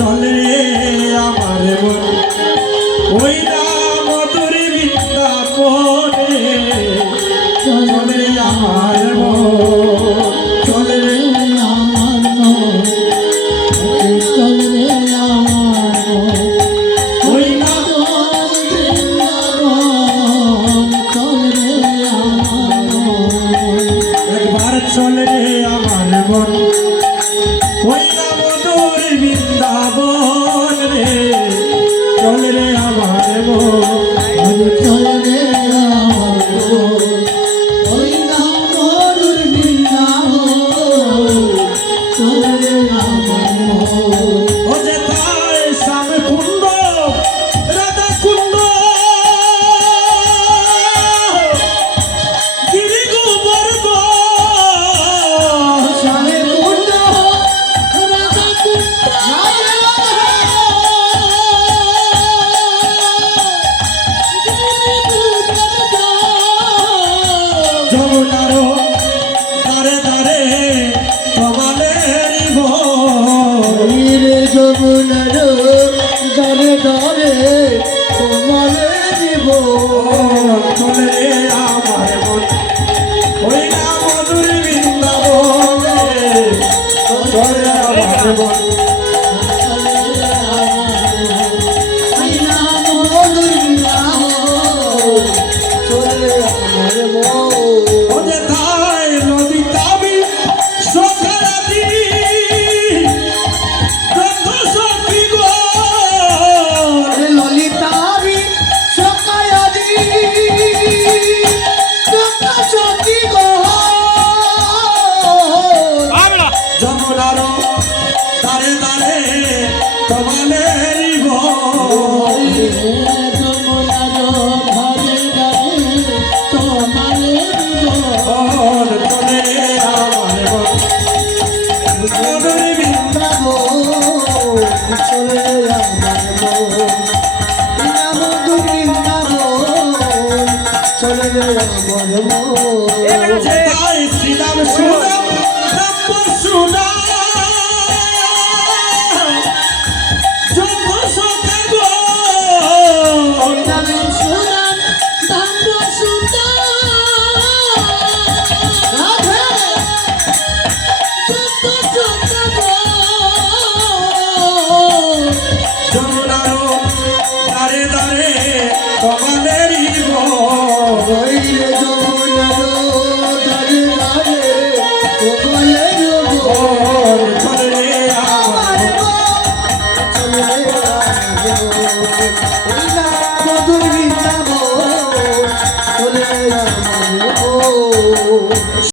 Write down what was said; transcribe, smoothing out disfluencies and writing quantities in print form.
চলে আমার মন ওই না মধুর বৃন্দাবনে চলে আমার মন চলে আমার মন চলে আমার মন ওই না চলে আমার মন একবার চলে আমার মন ওই না মধুর বৃন্দাবন রে চলে রে আমার মন চলে আমার মন ওই না মধুর বৃন্দাবন চলে আমার মন ও যে তাই শ্যাম কুণ্ড রাধা কুণ্ড গিরি গোবর্ধন শ্যামে কুণ্ড রাধা কুণ্ড যমুনারো দারে দারে কমালের রে যমুনার দরে দরে তোমারে দিব চলে রে আমার মন ওই না মধুর বৃন্দাবন রে চলে আমার মন ও যে তাই নদী তাবি সখারাতি যত সখী গো ললিতাবি সকায়াদি চকি গো যমুনারো দারে দারে কমালের ঘর চলে আমার মন মধুর চলে আমার মন চলে আমার মন তাই শ্রীরাম সুরাম রাম সুরা যত সখা গো যমুনারো দারে দারে কমালের ঘর চলে আমার মধুর বৃন্দাবন চলে আমার